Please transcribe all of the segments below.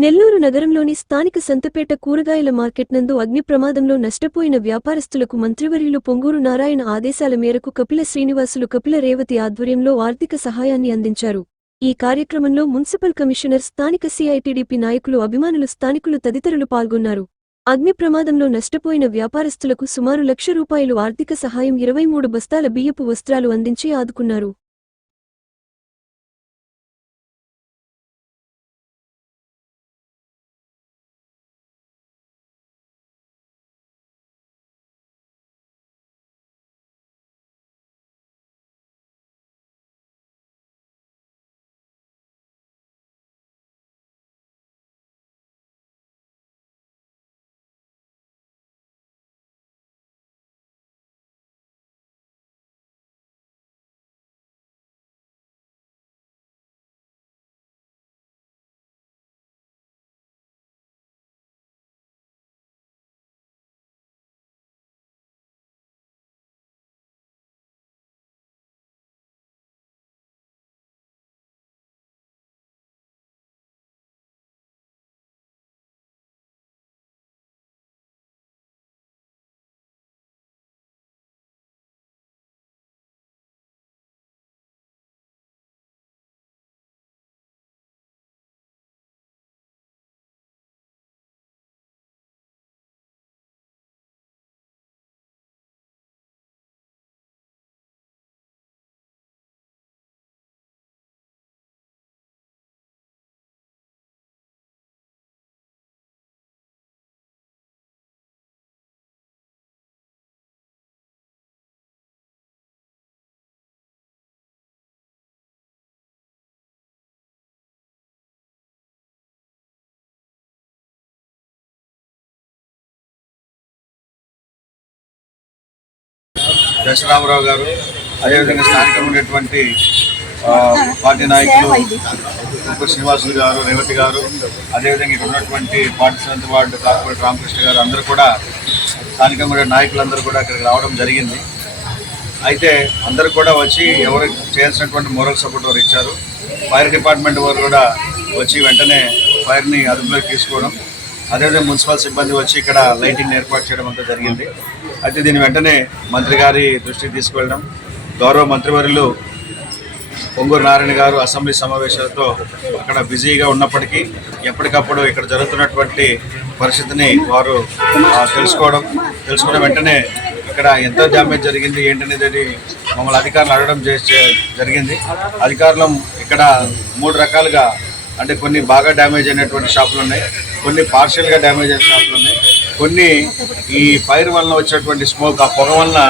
నెల్లూరు నగరంలోని స్థానిక సంతపేట కూరగాయల మార్కెట్ నందు అగ్ని ప్రమాదంలో నష్టపోయిన వ్యాపారస్తులకు మంత్రివర్యులు పొంగూరు నారాయణ ఆదేశాల మేరకు కపిల శ్రీనివాసులు కపిల రేవతి ఆధ్వర్యంలో ఆర్థిక సహాయాన్ని అందించారు. ఈ కార్యక్రమంలో మున్సిపల్ కమిషనర్ స్థానిక సిఐటిడిపి నాయకులు అభిమానులు స్థానికులు తదితరులు పాల్గొన్నారు. అగ్ని ప్రమాదంలో నష్టపోయిన వ్యాపారస్తులకు సుమారు లక్ష రూపాయలు ఆర్థిక సహాయం ఇరవై మూడు బస్తాల బియ్యపు వస్త్రాలు అందించి ఆదుకున్నారు. దశరామరావు గారు అదేవిధంగా స్థానికంగా ఉన్నటువంటి పార్టీ నాయకులు ఉప్పు శ్రీనివాసులు గారు రేవతి గారు అదేవిధంగా ఇక్కడ ఉన్నటువంటి party seventh ward corporator Ramakrishna గారు అందరూ కూడా స్థానికంగా నాయకులందరూ కూడా ఇక్కడికి రావడం జరిగింది. అయితే అందరూ కూడా వచ్చి ఎవరు చేయాల్సినటువంటి మోరల్ సపోర్ట్ వారు ఇచ్చారు. ఫైర్ డిపార్ట్మెంట్ వారు కూడా వచ్చి వెంటనే ఫైర్ని అదుపులోకి తీసుకోవడం. అదేవిధంగా మున్సిపల్ సిబ్బంది వచ్చి ఇక్కడ లైటింగ్ ఏర్పాటు చేయడం అంతా జరిగింది. అయితే దీని వెంటనే మంత్రి గారి దృష్టికి తీసుకువెళ్ళడం. గౌరవ మంత్రివర్యులు పొంగూరు నారాయణ గారు అసెంబ్లీ సమావేశాలతో అక్కడ బిజీగా ఉన్నప్పటికీ ఎప్పటికప్పుడు ఇక్కడ జరుగుతున్నటువంటి పరిస్థితిని వారు తెలుసుకోవడం తెలుసుకున్న వెంటనే ఇక్కడ ఎంత డ్యామేజ్ జరిగింది ఏంటనేది మమ్మల్ని అధికారులు అడగడం చేసే జరిగింది. అధికారులు ఇక్కడ మూడు రకాలుగా అంటే కొన్ని బాగా డ్యామేజ్ అయినటువంటి షాపులు ఉన్నాయి కొన్ని పార్షియల్గా డ్యామేజ్ అయిన షాపులు ఉన్నాయి. కొన్ని ఈ ఫైర్ వలన వచ్చినటువంటి స్మోక్ ఆ పొగ వలన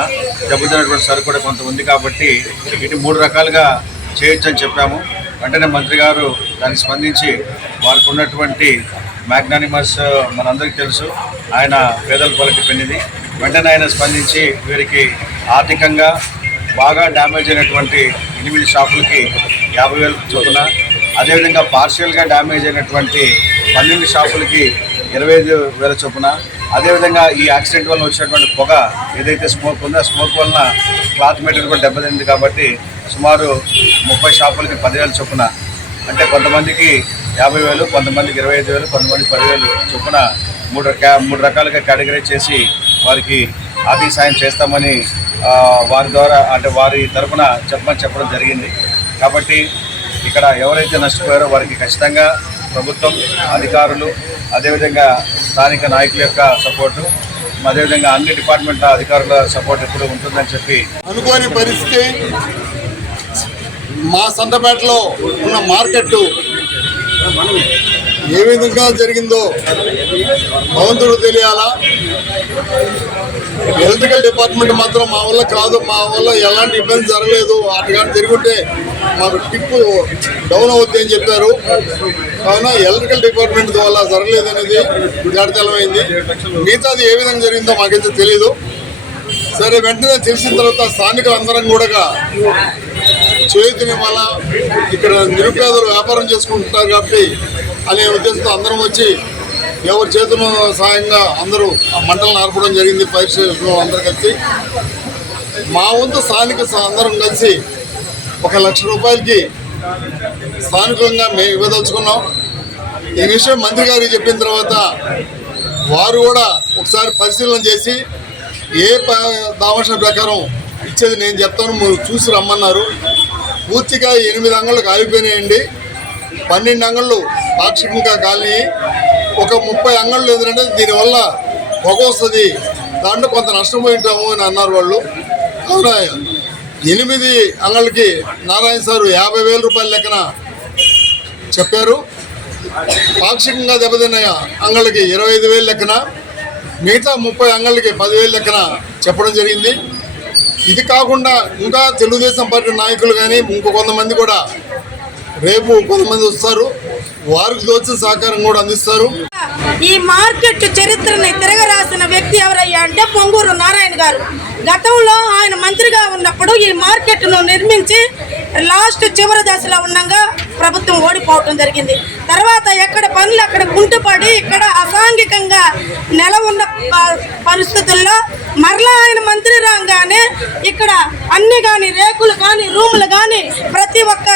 దెబ్బతినటువంటి సరుకు కూడా కొంత ఉంది కాబట్టి ఇటు మూడు రకాలుగా చేయొచ్చు అని చెప్పాము. వెంటనే మంత్రి గారు దానికి స్పందించి వారికి ఉన్నటువంటి మ్యాగ్నానిమస్ మనందరికీ తెలుసు ఆయన పేదల పాలిటీ పెన్నిది. వెంటనే ఆయన స్పందించి వీరికి ఆర్థికంగా బాగా డ్యామేజ్ అయినటువంటి ఎనిమిది షాపులకి యాభై వేలు చొప్పున అదేవిధంగా పార్షియల్గా డ్యామేజ్ అయినటువంటి పన్నెండు షాపులకి ఇరవై ఐదు వేల చొప్పున. అదేవిధంగా ఈ యాక్సిడెంట్ వల్ల వచ్చినటువంటి పొగ ఏదైతే స్మోక్ ఉందో ఆ స్మోక్ వలన క్లాత్ మెటీరియల్ కూడా దెబ్బతింది కాబట్టి సుమారు ముప్పై షాపులకి పదివేల చొప్పున. అంటే కొంతమందికి యాభై వేలు కొంతమందికి ఇరవై ఐదు వేలు కొంతమందికి పదివేలు చొప్పున మూడు మూడు రకాలుగా కేటగిరీ చేసి వారికి ఆర్థిక సాయం చేస్తామని వారి ద్వారా అంటే వారి తరఫున చెప్పమని చెప్పడం జరిగింది. కాబట్టి ఇక్కడ ఎవరైతే నష్టపోయారో వారికి ఖచ్చితంగా ప్రభుత్వం అధికారులు అదేవిధంగా స్థానిక నాయకుల యొక్క సపోర్టు అదేవిధంగా అన్ని డిపార్ట్మెంట్ల అధికారుల సపోర్ట్ ఎప్పుడు ఉంటుందని చెప్పి అనుకోని పరిస్థితి మా సంతపేటలో ఉన్న మార్కెట్ ఏ విధంగా జరిగిందో భగవంతుడు తెలియాలా? ఎలక్ట్రికల్ డిపార్ట్మెంట్ మాత్రం మా వల్ల కాదు మా వల్ల ఎలాంటి ఇబ్బంది జరగలేదు. అటుగాని జరుగుంటే మాకు టిప్పు డౌన్ అవుద్ది అని చెప్పారు. కావున ఎలక్ట్రికల్ డిపార్ట్మెంట్ వల్ల జరగలేదు అనేది జాడతలమైంది మిగతాది ఏ విధంగా జరిగిందో మాకైతే తెలియదు సరే వెంటనే తెలిసిన తర్వాత స్థానికులు అందరం కూడా చేతిని వల్ల ఇక్కడ నిరుపేదలు వ్యాపారం చేసుకుంటున్నారు కాబట్టి అనే ఉద్దేశంతో అందరం వచ్చి ఎవరి చేతులు సహాయంగా అందరూ ఆ మంటలను ఆర్పడం జరిగింది ఫైర్ స్టేషన్లో అందరూ కలిసి. మా వంతు స్థానిక అందరం కలిసి ఒక లక్ష రూపాయలకి స్థానికంగా మేము ఇవ్వదలుచుకున్నాం. ఈ విషయం మంత్రి గారికి చెప్పిన తర్వాత వారు కూడా ఒకసారి పరిశీలన చేసి ఏ దామర్శన ప్రకారం ఇచ్చేది నేను చెప్తాను మీరు చూసి రమ్మన్నారు. పూర్తిగా ఎనిమిది అంగళ్ళు కాలిపోయినాయండి. పన్నెండు అంగళ్ళు పాక్షికంగా కాలి ఒక ముప్పై అంగళ్ళు ఏంటంటే దీనివల్ల పొగ వస్తుంది. దాంట్లో కొంత నష్టపోయి ఉంటాము అని అన్నారు వాళ్ళు. అవునా ఎనిమిది అంగళ్ళకి నారాయణ సారు యాభై వేల రూపాయల లెక్కన చెప్పారు. పాక్షికంగా దెబ్బతిన్న అంగళ్ళకి ఇరవై ఐదు వేలు లెక్కన. మిగతా ముప్పై అంగళ్ళకి పదివేలు లెక్కన చెప్పడం జరిగింది. ఇది కాకుండా ఇంకా తెలుగుదేశం పార్టీ నాయకులు కానీ ఇంకో కొంతమంది కూడా రేపు కొంతమంది వస్తారు. వారికి తోచిన సహకారం కూడా అందిస్తారు. ఈ మార్కెట్ చరిత్రని తిరగరాసిన వ్యక్తి ఎవరయ్యా అంటే పొంగూరు నారాయణ గారు. గతంలో ఆయన మంత్రిగా ఉన్నప్పుడు ఈ మార్కెట్ను నిర్మించి లాస్ట్ చివరి దశలో ఉండగా ప్రభుత్వం ఓడిపోవటం జరిగింది. తర్వాత ఎక్కడ పనులు అక్కడ కుంటుపడి ఇక్కడ అసాంఘికంగా నెల ఉన్న పరిస్థితుల్లో మరలా ఆయన మంత్రి రాగానే ఇక్కడ అన్ని కానీ రేకులు కానీ రూములు కానీ ప్రతి ఒక్క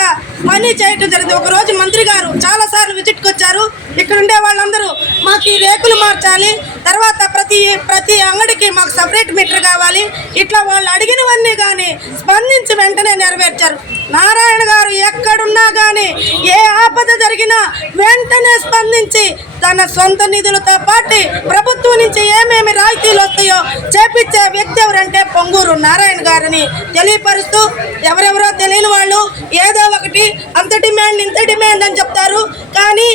పని చేయటం జరిగింది. ఒక రోజు మంత్రి గారు చాలాసార్లు విజిట్కి వచ్చారు. ఇక్కడ ఉండే వాళ్ళందరూ మాకు ఈ రేకులు మార్చాలి. తర్వాత ప్రతి ప్రతి అంగడికి మాకు సపరేట్ మీటర్ కావాలి. ఇట్లా వాళ్ళు అడిగినవన్నీ కానీ స్పందించి వెంటనే నెరవేర్చారు. నారాయణ గారు ఎక్కడున్నా కానీ ఏ ఆపద జరిగినా వెంటనే స్పందించి తన సొంత నిధులతో పాటు ప్రభుత్వం నుంచి ఏమేమి రాయితీలు వస్తాయో చేపించే వ్యక్తి ఎవరంటే పొంగూరు నారాయణ గారని తెలియపరుస్తూ ఎవరెవరో తెలియని వాళ్ళు ఏదో ఒకటి అంత డిమాండ్ ఇంత డిమాండ్ అని చెప్తారు. కానీ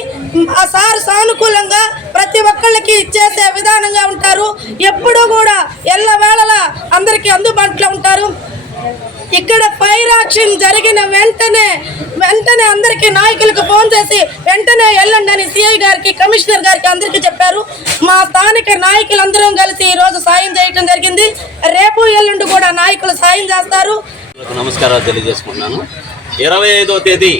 ఆ సార్ సానుకూలంగా ప్రతి ఒక్కళ్ళకి ఇచ్చేసే విధానంగా ఉంటారు. ఎప్పుడూ కూడా ఎల్ల వేళలా అందరికీ అందుబాటులో ఉంటారు. ఇక్కడ ఫైర్ యాక్షన్ జరిగిన వెంటనే వెంటనే అందరికీ నాయకులకు ఫోన్ చేసి వెంటనే వెళ్ళండి అని సిఐ గారికి కమిషనర్ గారికి అందరికీ చెప్పారు. మా స్థానిక నాయకులందరం కలిసి ఈ రోజు సాయం చేయటం జరిగింది. రేపు ఎల్లుండి కూడా నాయకులు సాయం చేస్తారు. నమస్కారాలు తెలియజేసుకుంటున్నాను. ఇరవై ఐదో తేదీ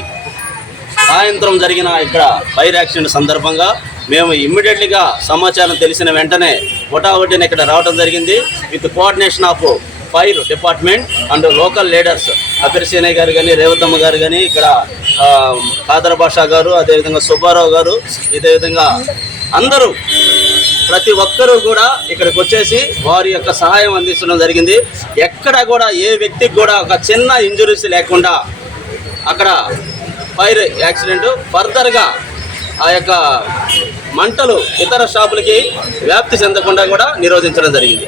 సాయంత్రం జరిగిన ఇక్కడ ఫైర్ యాక్సిడెంట్ సందర్భంగా మేము ఇమ్మీడియట్లీగా సమాచారం తెలిసిన వెంటనే ఒకటిని ఇక్కడ రావడం జరిగింది. With coordination of fire department and local leaders. Abhirasenaiah గారు కానీ రేవతమ్మ గారు కానీ ఇక్కడ కాదర భాషా గారు అదేవిధంగా సుబ్బారావు గారు ఇదేవిధంగా అందరూ ప్రతి ఒక్కరూ కూడా ఇక్కడికి వచ్చేసి వారి యొక్క సహాయం అందించడం జరిగింది. ఎక్కడ కూడా ఏ వ్యక్తికి కూడా ఒక చిన్న ఇంజురీస్ లేకుండా అక్కడ ఫైర్ యాక్సిడెంట్ ఫర్దర్గా ఆ యొక్క మంటలు ఇతర షాపులకి వ్యాప్తి చెందకుండా కూడా నిరోధించడం జరిగింది.